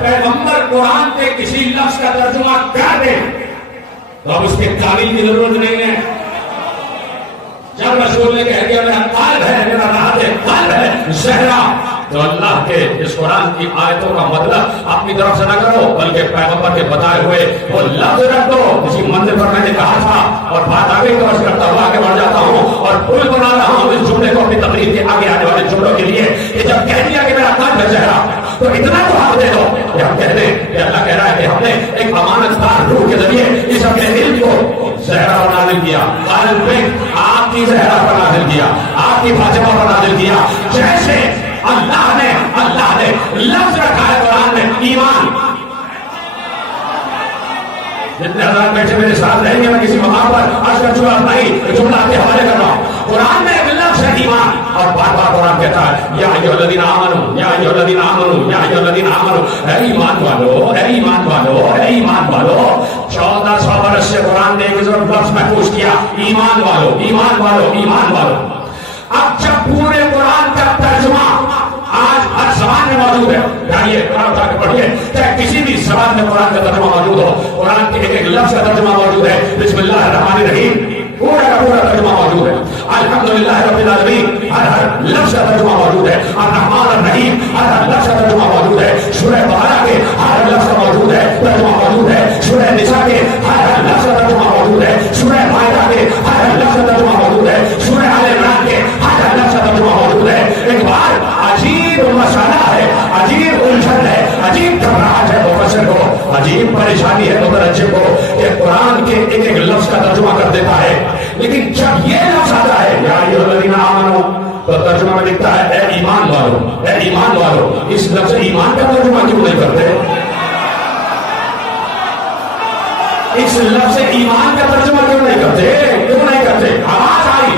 पैगंबर कुरान के किसी लफ्ज का तर्जुमा कर दे तो अब उसके तावील की जरूरत नहीं है। जब रसूल ने कह दिया मेरा काल है, मेरा राहत काल है ज़हरा, तो अल्लाह के इस कुरान की आयतों का मतलब अपनी तरफ से न करो, बल्कि पैगंबर के बताए हुए वो लफ्ज रख दो। किसी मंदिर पर मैंने कहा था और बात आगे की तरफ करता हुआ आगे बढ़ जाता हूँ और पुल बना रहा हूँ इस जुमले को अपनी तकरीर के आगे आने वाले जुमलों के लिए कि जब कह दिया कि मेरा काल है ज़हरा, तो इतना तो हाथ दे दो कि हम कह दें कि अल्लाह कह रहा है कि हमने एक अमानतदार रूह के जरिए इस अपने इल्म को ज़हरा पर नाज़िल किया, काल पे आपकी ज़हरा पर नाज़िल किया, आपकी फातिमा पर नाज़िल किया। जैसे अल्लाह ने लफ्ज रखा है कुरान में ईमान। जितने हजार बैठे मेरे साथ रहेंगे मैं किसी मकाम पर आज का जुमला नहीं जुमला आपके हवाले कर रहा हूँ। कुरान में एक लफ्ज है ईमान और बार बार कुरान कहता है या अय्युहल्लज़ीना आमनू, या अय्युहल्लज़ीना आमनू, या अय्युहल्लज़ीना आमनू, ऐ ईमान वालो, ऐ ईमान वालो, ऐ ईमान वालो। 1400 वर्ष से कुरान ने एक लफ्ज महफूज किया ईमान वालो, ईमान वालो, ईमान वालो। अब जब पूरे कुरान का तर्जुमा आज हर ज़बान में मौजूद है, जानिए कुरान उठा के पढ़िए, चाहे किसी भी ज़बान में कुरान का तर्जुमा मौजूद हो, कुरान के एक एक लफ्ज़ का तर्जुमा मौजूद है, बिस्मिल्लाहिर्रहमानिर्रहीम पूरा का पूरा तर्जुमा मौजूद है, अल्हम्दुलिल्लाह रब्बिल आलमीन हर लफ्ज़ का तर्जुमा मौजूद है, अर्रहमानिर्रहीम हर लफ्ज़ का तर्जुमा मौजूद है, सूरह बकरा के हर लफ्ज़ का मौजूद है, तर्जुमा मौजूद है, सूरह निसा के हर लफ्ज़ का तर्जुमा मौजूद है, सूरह माइदा के हर लफ्ज़ का तर्जुमा मौजूद है, सूरह आले इमरान के हर लफ्ज़ का तर्जुमा मौजूद है। एक बार अजीब मसाला है, अजीब उलझन है, अजीब घबराहट है मुफस्सिर को, अजीब परेशानी है मुतरज्जिम को कि कुरान के एक एक लफ्ज का तर्जुमा कर देता है, लेकिन जब ये लफ्ज आता है या अय्युहल्लज़ीना आमनू तो तर्जुमा में लिखता है ए ईमान वालो, ए ईमान वालो। इस लफ्ज ईमान का तर्जुमा क्यों नहीं करते? इस लफ्ज ईमान का तर्जुमा क्यों नहीं करते? क्यों नहीं करते? आवाज आई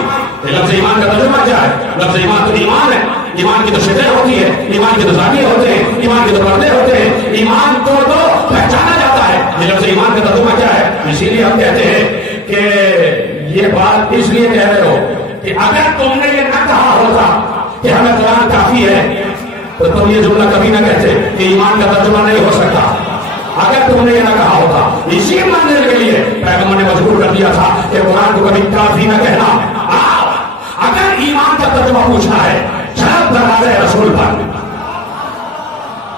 लफ्ज ईमान का तर्जुमा क्या है? लफ्ज ईमान तो ईमान है, ईमान की तो शर्तें होती है, ईमान के तो जाविये होते हैं, ईमान के तो पर्दे होते हैं, ईमान को तो पहचाना जाता है। ये लफ्ज ईमान का तर्जुमा क्या है? इसीलिए हम कहते हैं कि ये बात इसलिए कह रहे हो कि अगर तुमने ये न कहा होता कि हमें कुरान काफी है तो तुम ये जुमला कभी ना कहते कि ईमान का तर्जुमा नहीं हो सकता। अगर तुमने ये ना कहा होता, इसी मंजिल के लिए पैगंबर ने मजबूर कर दिया था कि कुरान को कभी काफी ना कहना। अगर ईमान का तर्जुमा पूछना है चलब दराज़े रसूल पर,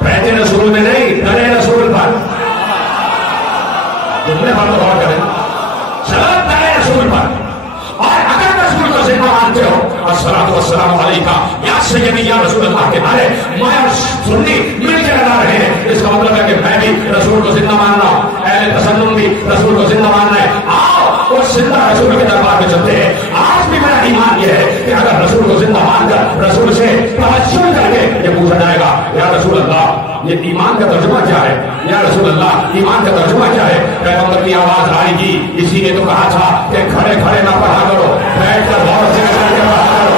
बैठे रसूल में नहीं डरे रसूल पर, जुमले पर तो गौर करें, चलब डरे रसूल पर। और अगर रसूल को जिंदा मानते हो अस्सलातु वस्सलामु अलैका या सय्यदी या रसूल अल्लाह के नारे मैं और सुन्नी मिलकर लगा रहे हैं, इसका मतलब है कि मैं भी रसूल को जिंदा मान रहा हूं, अहले तसन्नुम भी रसूल को जिंदा मान रहे हैं। आओ उस जिंदा रसूल के दरबार में चलते हैं। आज भी मेरा ईमान यह है कि अगर रसूल को जिंदा मानकर रसूल से तवज्जुह करके ये पूछा जाएगा या रसूल अल्लाह ये ईमान का तर्जुमा क्या है, या रसूल अल्लाह ईमान का तर्जुमा क्या है, पैगंबर की आवाज आएगी। इसी ने तो कहा था कि खड़े खड़े ना पढ़ा करो, बैठ कर गौर से करके पढ़ा करो।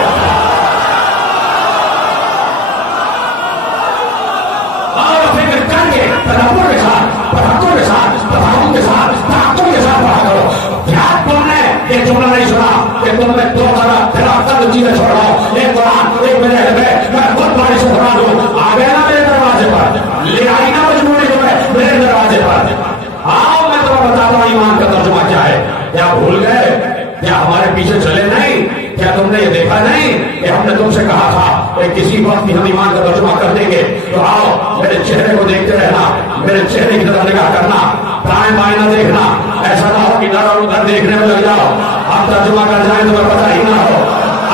और फिक्र करके तदब्बुर के साथ, तफक्कुर के साथ, तफाहुम के साथ, तहक्कुम के साथ पढ़ा करो। ध्यान तुमने ये जुमला नहीं सुना कि तुमने दो तरह चीजें छोड़ रहा हूं, एक कुरान एक मेरे में मैं खुद बारिश से भरा दूं, आ गया ना मेरे दरवाजे पर, ले आई ना मजबूरी जो है मेरे दरवाजे पर। आओ मैं तुम्हें बताता हूं ईमान का तर्जुमा क्या है। क्या भूल गए? क्या हमारे पीछे चले नहीं? क्या तुमने ये देखा नहीं कि हमने तुमसे कहा था कि किसी वक्त भी हम ईमान का तर्जुमा कर देंगे? तो आओ मेरे चेहरे को देखते रहना, मेरे चेहरे की तरफ निगाह करना, दाएं बाएं ना देखना, ऐसा ना हो कि इधर और उधर देखने में लग जाओ, अब तर्जुमा कर जाए तुम्हें पता ही ना हो।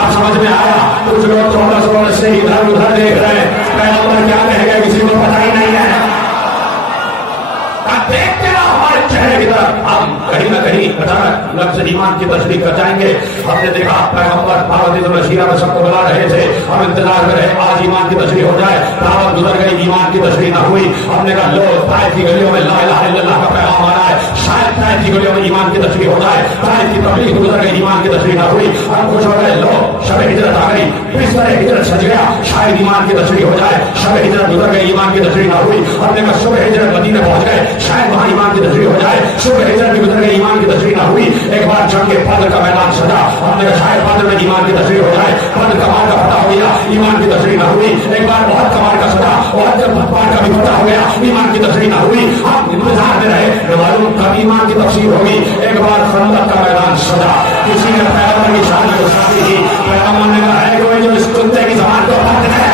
अब समझ में आया? कुछ लोग 1400 वर्ष से इधर उधर देख रहे हैं, पैगंबर क्या कहेगा किसी को पता ही नहीं है। देखते रहो हमारे चेहरे की तरफ, हम कहीं ना कहीं अचानक लफ्ज़ ईमान की तशरीह कर जाएंगे। हमने देखा पैगंबर दावत-ए-रशीदा में सबको बुला रहे थे, हम इंतजार कर रहे आज ईमान की तशरीह हो जाए, दावत गुजर गई, ईमान की तशरीह ना हुई। हमने कहा लो ताइफ की गलियों में ला इलाहा इल्लल्लाह का पैगाम आ रहा है, शायद ताइफ की गलियों में ईमान की तशरीह हो जाए। ताइफ की तबलीग गुजर गई, ईमान की तशरीह ना हुई। हम खुश हो गए, लो शब हिजरत आ गई, बिस्तर हिजरत सज गया, शायद ईमान की तशरीह हो जाए। शब हिजरत गुजर गई, ईमान की तशरीह ना हुई। हमने कहा सुबह हिजरत मदीना पहुंच गए, शायद वहां ईमान की तशरीह हो जाए। सुबह हिजरत भी गुजर लगे ईमान की तस्वीर ना हुई। एक बार जम के बदर का मैदान सजा, हमने कहा शायद बदर में ईमान की तस्वीर हो जाए, बदर कमाल का फतह हो गया, ईमान की तस्वीर ना हुई। एक बार बहुत कमाल का सजा, बहुत कमाल का भी फतह हो गया, ईमान की तस्वीर ना हुई। हम इंतजार में रहे, मालूम कब ईमान की तफसीर होगी। एक बार खंदक का मैदान सजा, किसी ने पैगंबर की शादी को शादी की, पैगंबर ने कहा है कोई जो इस कुत्ते की जबान को बंद है,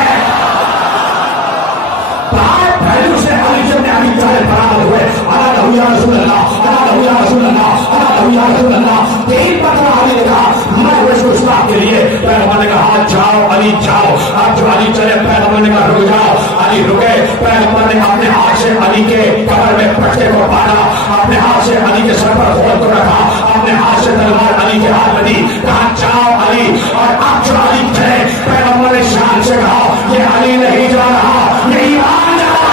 से अली ने अभी चाहे बराबर हुए, अला लहू या रसूल अल्लाह, अला लहू या रसूल अल्लाह, अला लहू या रसूल अल्लाह। तीन पत्रा अली ने कहा मैं वैसे उस्ताद के लिए, पैगंबर ने कहा जाओ अली जाओ। अब जो अली चले, पैगंबर ने कहा रुक जाओ, अली रुके। पैगंबर ने अपने हाथ से अली के कमर में पट्टे को बांधा, अपने हाथ से अली के सर पर खोल को रखा, अपने हाथ से तलवार अली के हाथ में दी, कहा जाओ अली। और अब जो अली चले, पैगंबर ने शान से कहा ये अली नहीं जा रहा, ये ईमान जा रहा।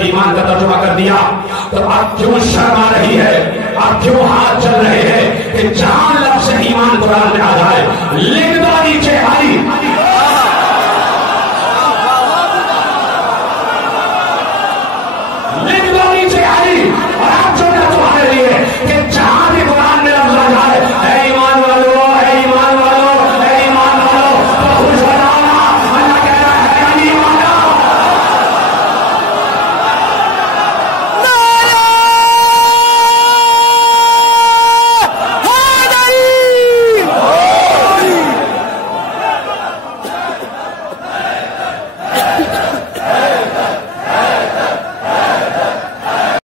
ईमान का तर्जुमा कर दिया तो अब क्यों शर्मा रही है, अब क्यों हाथ चल रहे हैं कि